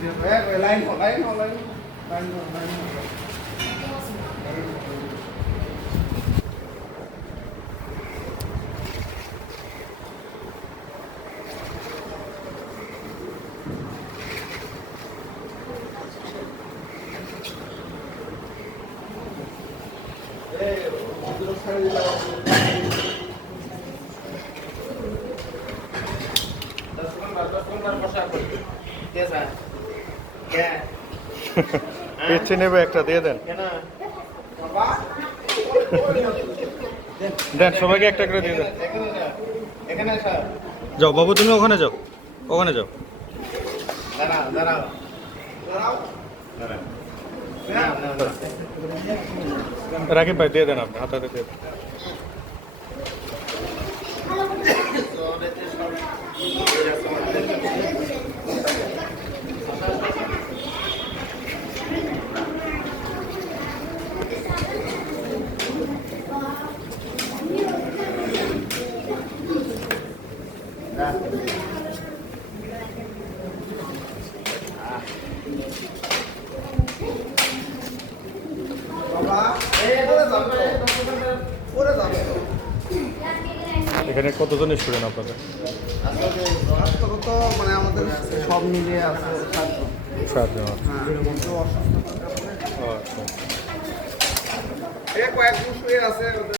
line line line line line পেছে নেবে একটা দিয়ে দেন দেন সবাইকে একটা করে দিয়ে দেন যাও বাবু তুমি ওখানে যাও ওখানে যাও রাকিব ভাই দিয়ে দেন আপনি হাতাতে দিয়ে দেন এখানে কতজন স্টুডেন্ট আপনাদের তো মানে আমাদের সব মিলিয়ে আছে 7 জন অসুস্থ আচ্ছা কয়েকজন শুয়ে আছে